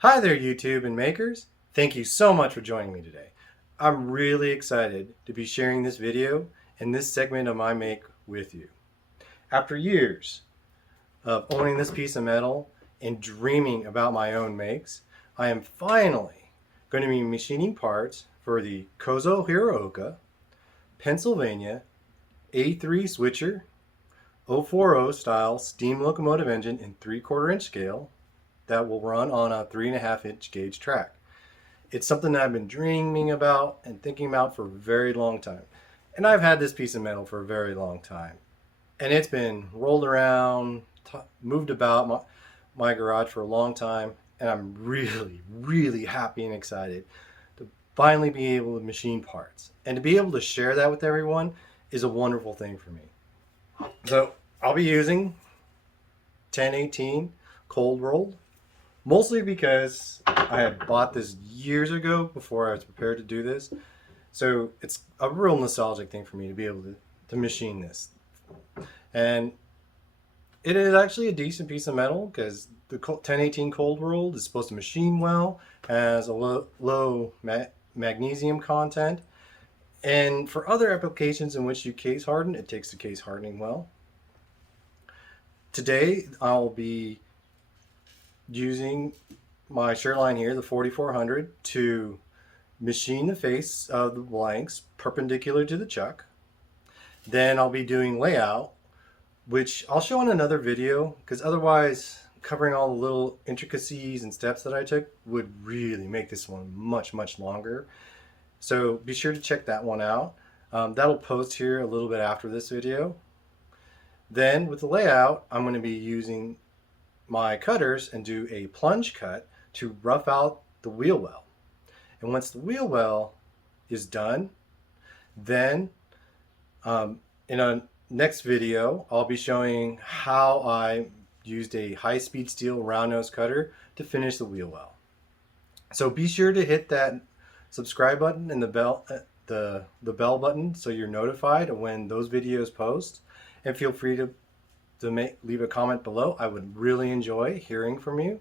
Hi there, YouTube and makers. Thank you so much for joining me today. I'm really excited to be sharing this video and this segment of my make with you. After years of owning this piece of metal and dreaming about my own makes, I am finally going to be machining parts for the Kozo Hiraoka, Pennsylvania A3 switcher 040 style steam locomotive engine in 3/4 inch scale that will run on a 3.5 inch gauge track. It's something that I've been dreaming about and thinking about for a very long time. And I've had this piece of metal for a very long time. And it's been rolled around, moved about my garage for a long time. And I'm really, really happy and excited to finally be able to machine parts. And to be able to share that with everyone is a wonderful thing for me. So I'll be using 1018 cold rolled. Mostly because I had bought this years ago before I was prepared to do this. So it's a real nostalgic thing for me to be able to machine this. And it is actually a decent piece of metal because the 1018 cold rolled is supposed to machine well, has a low magnesium content. And for other applications in which you case harden, it takes the case hardening well. Today I'll be using my Sherline here, the 4400, to machine the face of the blanks perpendicular to the chuck. Then I'll be doing layout, which I'll show in another video, because otherwise covering all the little intricacies and steps that I took would really make this one much, much longer. So be sure to check that one out. That'll post here a little bit after this video. Then with the layout, I'm going to be using my cutters and do a plunge cut to rough out the wheel well. And once the wheel well is done, then in a next video I'll be showing how I used a high-speed steel round nose cutter to finish the wheel well. So be sure to hit that subscribe button and the bell button so you're notified of when those videos post, and feel free to leave a comment below. I would really enjoy hearing from you,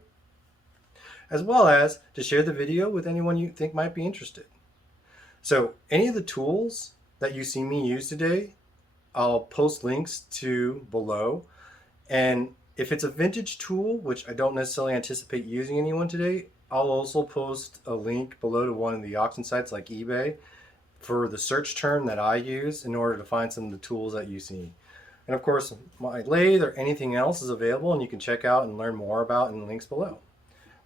as well as to share the video with anyone you think might be interested. So any of the tools that you see me use today, I'll post links to below. And if it's a vintage tool, which I don't necessarily anticipate using anyone today, I'll also post a link below to one of the auction sites like eBay for the search term that I use in order to find some of the tools that you see. And of course, my lathe or anything else is available and you can check out and learn more about in the links below.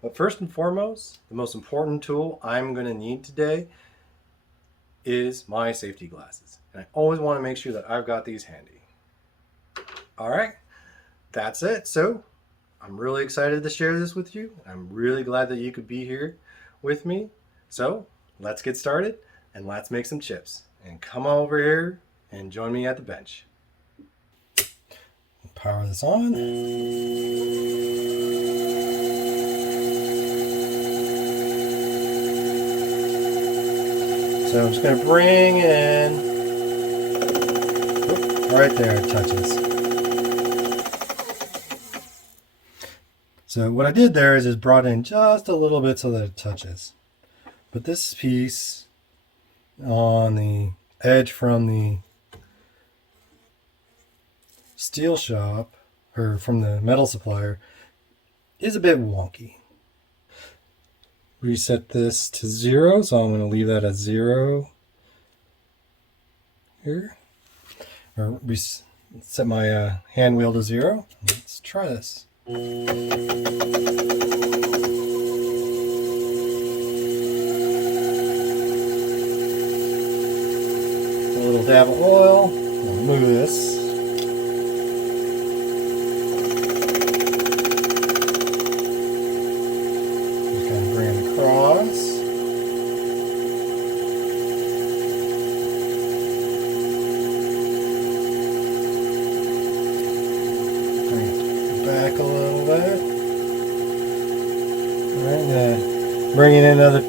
But first and foremost, the most important tool I'm going to need today is my safety glasses. And I always want to make sure that I've got these handy. All right, that's it. So I'm really excited to share this with you. I'm really glad that you could be here with me. So let's get started and let's make some chips. And come over here and join me at the bench. Power this on. So I'm just going to bring in, right there it touches. So what I did there is just brought in just a little bit so that it touches. But this piece on the edge from the steel shop, or from the metal supplier, is a bit wonky. Reset this to 0, so I'm going to leave that at 0 here. Or set my hand wheel to 0. Let's try this. A little dab of oil. I'll remove this. Back a little bit. Alright, bring in another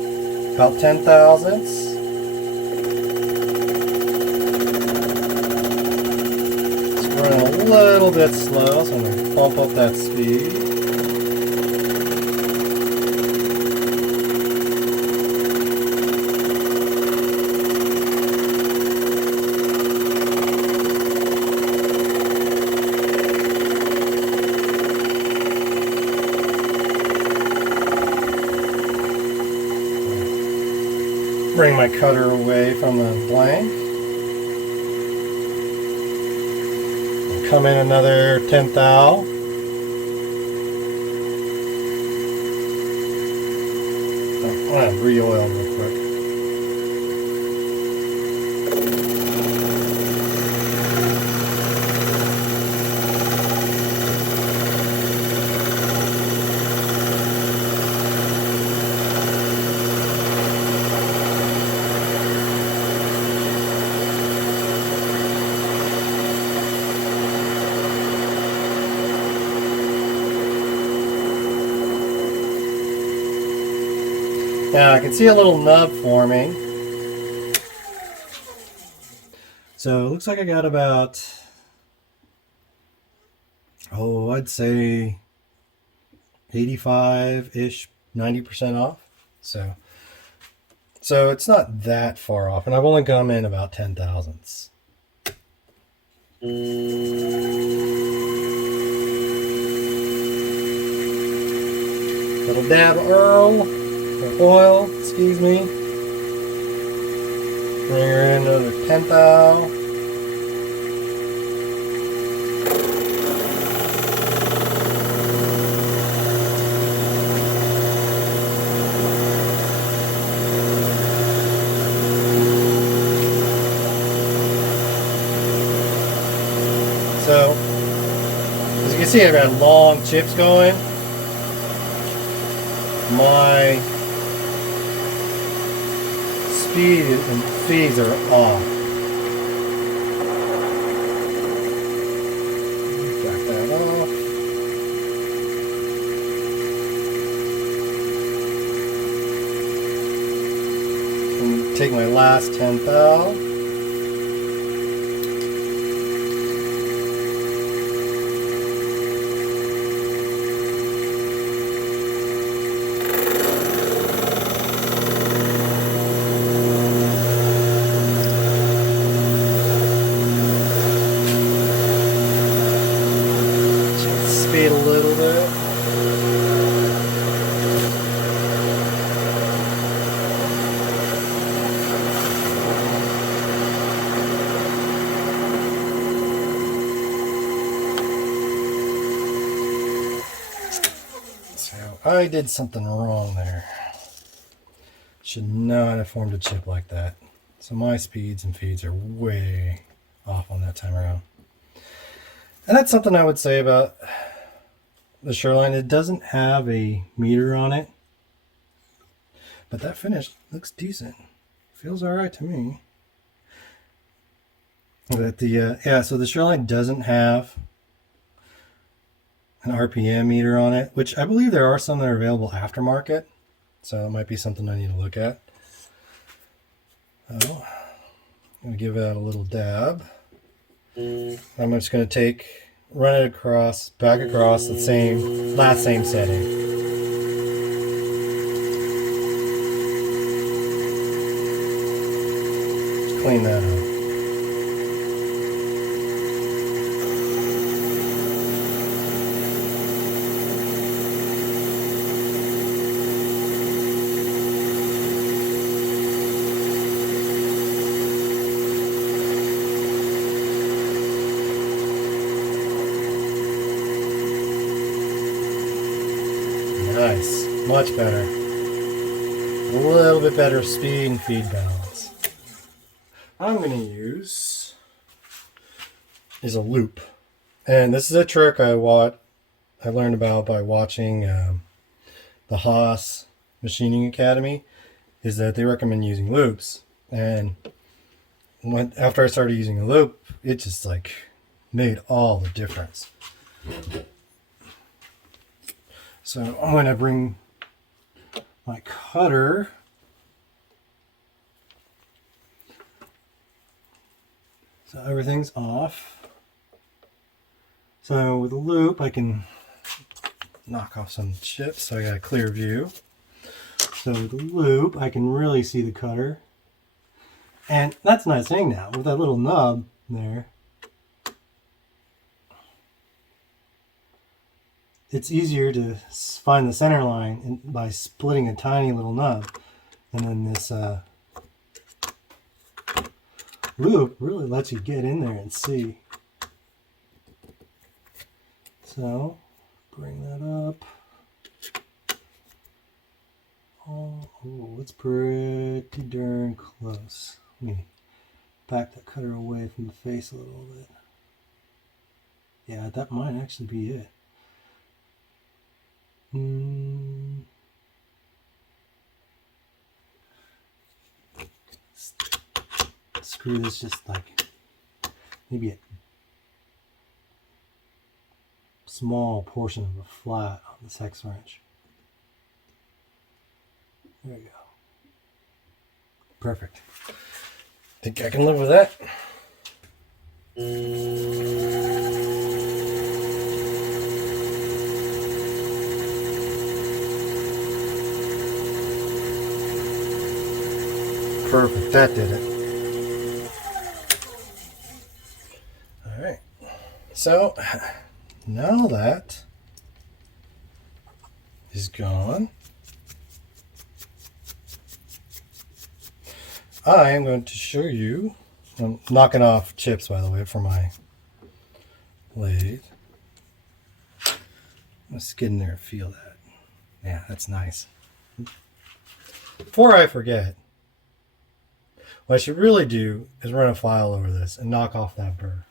about 10 thousandths. It's running a little bit slow, so I'm going to bump up that speed. bring my cutter away from the blank. Come in another 10th thou. I'm going to re-oil real quick. Now I can see a little nub forming. So it looks like I got about, I'd say 85-ish, 90% off. So it's not that far off, and I've only come in about 10 thousandths. Little dab of oil, excuse me. Bring her in another 10th thou. So, as you can see, I've got long chips going. My speed and feeds are off. Back that off. And take my last 10th thou. Speed a little bit. So I did something wrong there. Should not have formed a chip like that. So my speeds and feeds are way off on that time around. And that's something I would say about the Sherline. It doesn't have a meter on it, but that finish looks decent. Feels all right to me. But so the Sherline doesn't have an RPM meter on it, which I believe there are some that are available aftermarket. So it might be something I need to look at. I'm going to give that a little dab. I'm just going to run it across, back across the last same setting. Just clean that up. Nice, much better. A little bit better speed and feed balance. I'm going to use is a loop, and this is a trick I learned about by watching the Haas Machining Academy. Is that they recommend using loops, and after I started using a loop, it just like made all the difference. So I'm going to bring my cutter so everything's off. So with a loop I can knock off some chips so I got a clear view. So with a loop I can really see the cutter. And that's a nice thing now with that little nub there. It's easier to find the center line by splitting a tiny little nub, and then this loop really lets you get in there and see. So bring that up. Oh, it's pretty darn close. Let me back the cutter away from the face a little bit. Yeah, that might actually be it. Screw this just like maybe a small portion of a flat on this hex wrench. There we go. Perfect. Think I can live with that. Perfect, that did it. All right, so now that is gone, I am going to show you, I'm knocking off chips by the way for my lathe. Let's get in there and feel that. Yeah, that's nice. Before I forget, what I should really do is run a file over this and knock off that burr.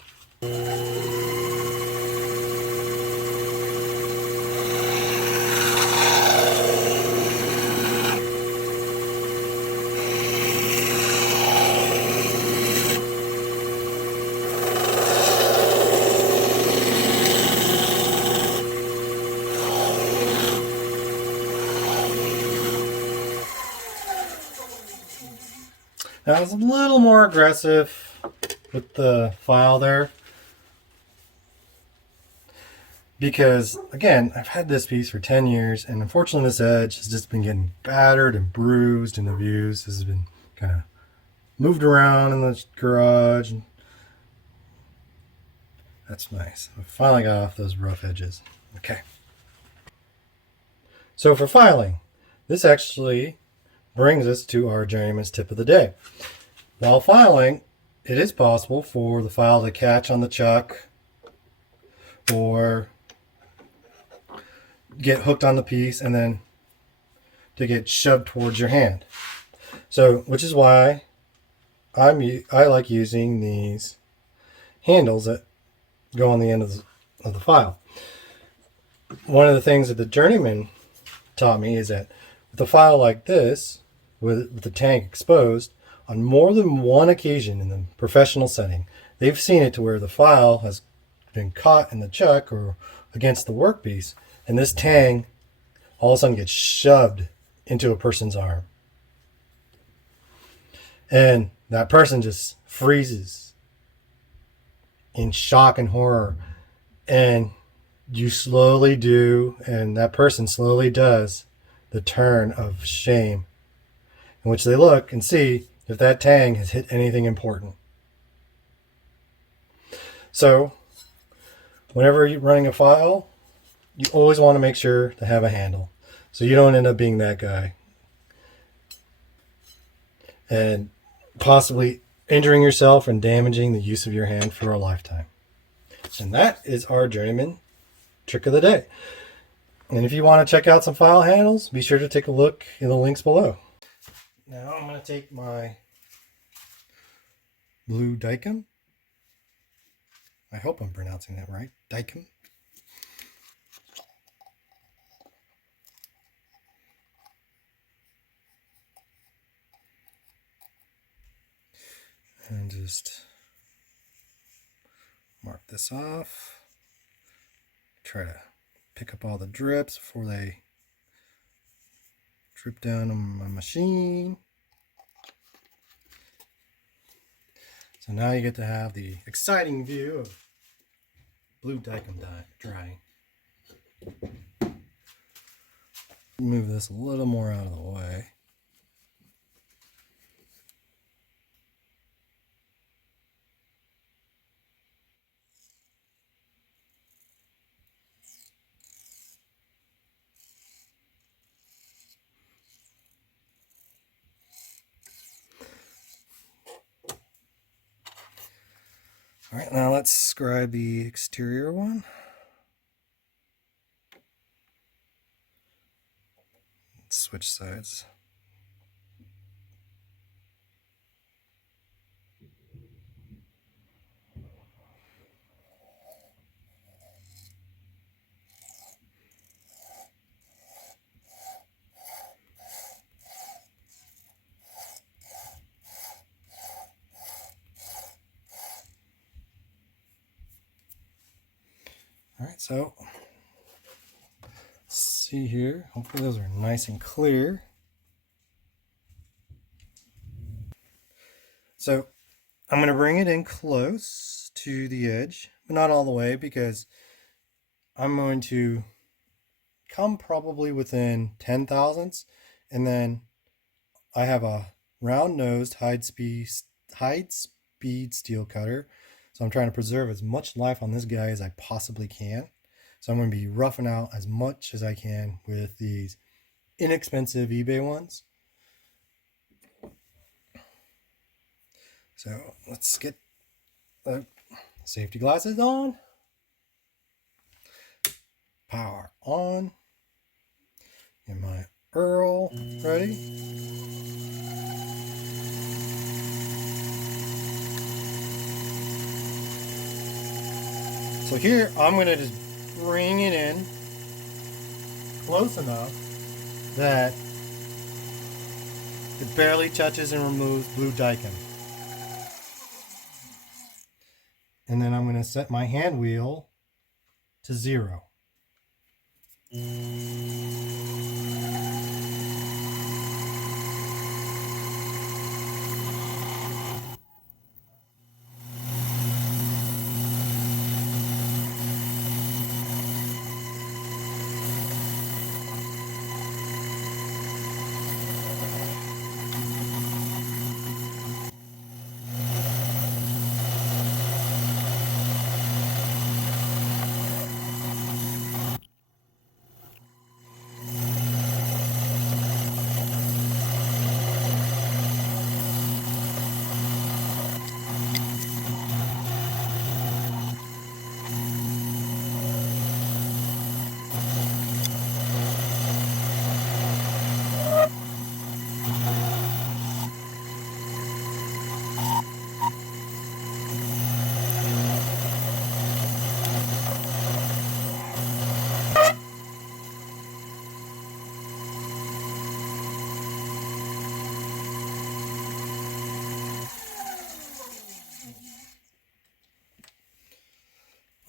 Now I was a little more aggressive with the file there because, again, I've had this piece for 10 years and unfortunately this edge has just been getting battered and bruised and abused. This has been kind of moved around in the garage. And that's nice. I finally got off those rough edges. Okay. So for filing, this actually brings us to our journeyman's tip of the day. While filing, it is possible for the file to catch on the chuck or get hooked on the piece and then to get shoved towards your hand. So, which is why I like using these handles that go on the end of the file. One of the things that the journeyman taught me is that with a file like this, with the tank exposed, on more than one occasion in the professional setting, they've seen it to where the file has been caught in the chuck or against the workpiece, and this tang all of a sudden gets shoved into a person's arm. And that person just freezes in shock and horror. And you slowly do, and that person slowly does, the turn of shame, in which they look and see if that tang has hit anything important. So, whenever you're running a file, you always want to make sure to have a handle, so you don't end up being that guy and possibly injuring yourself and damaging the use of your hand for a lifetime. And that is our journeyman trick of the day. And if you want to check out some file handles, be sure to take a look in the links below. Now I'm going to take my Blue Dykem. I hope I'm pronouncing that right. Dykem. And just mark this off. Try to pick up all the drips before they drip down on my machine. So now you get to have the exciting view of Blue Dykem drying. Move this a little more out of the way. All right, now let's scribe the exterior one. Let's switch sides. All right, so let's see here. Hopefully those are nice and clear. So I'm going to bring it in close to the edge, but not all the way, because I'm going to come probably within 10 thousandths, and then I have a round-nosed high-speed steel cutter, so I'm trying to preserve as much life on this guy as I possibly can. So I'm going to be roughing out as much as I can with these inexpensive eBay ones. So let's get the safety glasses on. Power on. Get my Earl ready. So here I'm going to just bring it in close enough that it barely touches and removes Blue Dykem. And then I'm going to set my hand wheel to 0.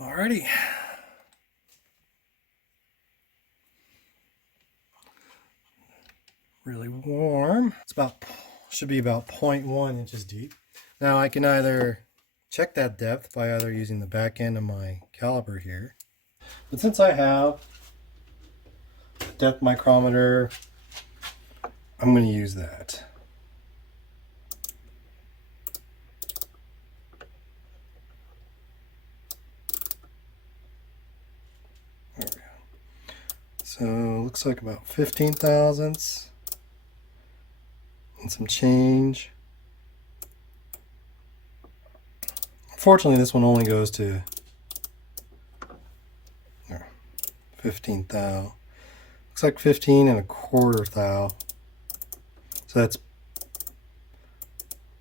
Alrighty. Really warm. It's about, should be about 0.1 inches deep. Now I can either check that depth by either using the back end of my caliper here. But since I have depth micrometer, I'm going to use that. There we go. So looks like about 15 thousandths and some change. Unfortunately, this one only goes to 15 thou. Looks like 15 1/4 thou. So that's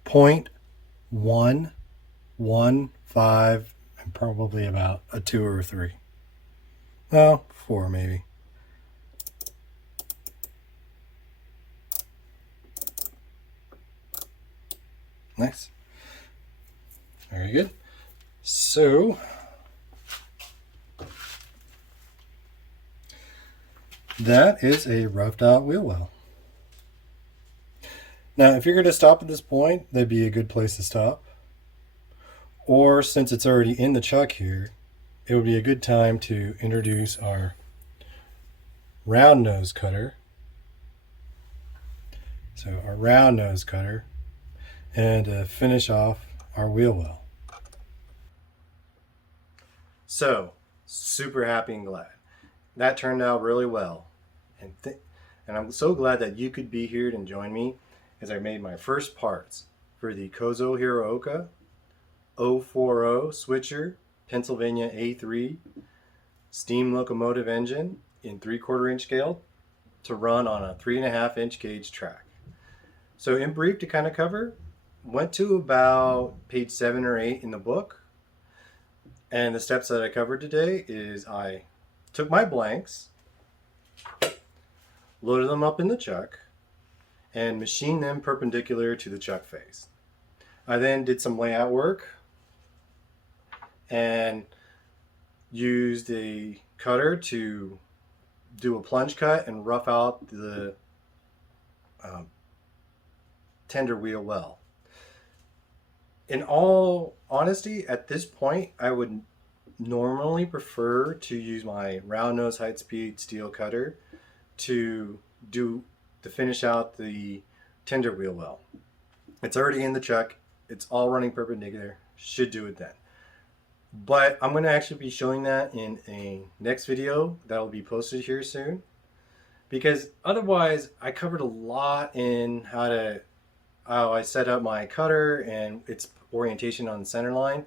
0.115 and probably about a 2 or a 3. No, 4 maybe. Nice. Very good. So that is a roughed out wheel well. Now, if you're going to stop at this point, that'd be a good place to stop. Or since it's already in the chuck here, it would be a good time to introduce our round nose cutter. So our round nose cutter, and finish off our wheel well. So, super happy and glad. That turned out really well. And I'm so glad that you could be here and join me as I made my first parts for the Kozo Hiraoka 040 switcher, Pennsylvania A3 steam locomotive engine in 3/4 inch scale to run on a 3.5 inch gauge track. So in brief, to kind of cover, went to about page 7 or 8 in the book. And the steps that I covered today is I took my blanks, loaded them up in the chuck, and machined them perpendicular to the chuck face. I then did some layout work and used a cutter to do a plunge cut and rough out the tender wheel well. In all honesty, at this point, I would normally prefer to use my round nose height speed steel cutter to finish out the tender wheel well. It's already in the chuck. It's all running perpendicular. Should do it then. But I'm going to actually be showing that in a next video that will be posted here soon. Because otherwise, I covered a lot in how I set up my cutter and its orientation on the center line,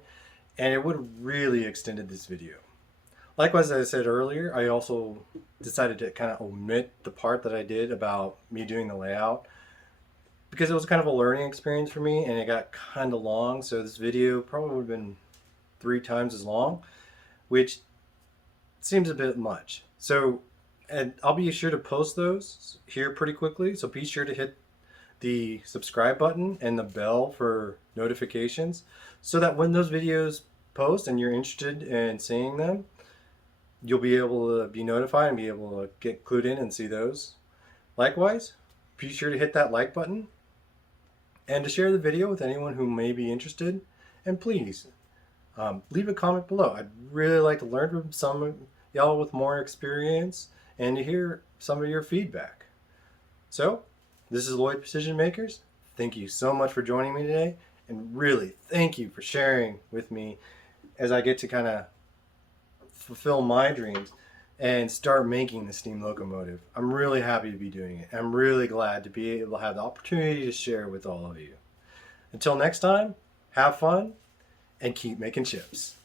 and it would have really extended this video. Likewise, as I said earlier, I also decided to kind of omit the part that I did about me doing the layout because it was kind of a learning experience for me and it got kind of long. So this video probably would have been 3 times as long, which seems a bit much. So, and I'll be sure to post those here pretty quickly. So be sure to hit the subscribe button and the bell for notifications so that when those videos post and you're interested in seeing them, you'll be able to be notified and be able to get clued in and see those. Likewise, be sure to hit that like button and to share the video with anyone who may be interested. And please, leave a comment below. I'd really like to learn from some of y'all with more experience and to hear some of your feedback. So, this is Loyd Precision Makers. Thank you so much for joining me today, and really thank you for sharing with me as I get to kind of fulfill my dreams and start making the steam locomotive. I'm really happy to be doing it. I'm really glad to be able to have the opportunity to share with all of you. Until next time, have fun and keep making chips.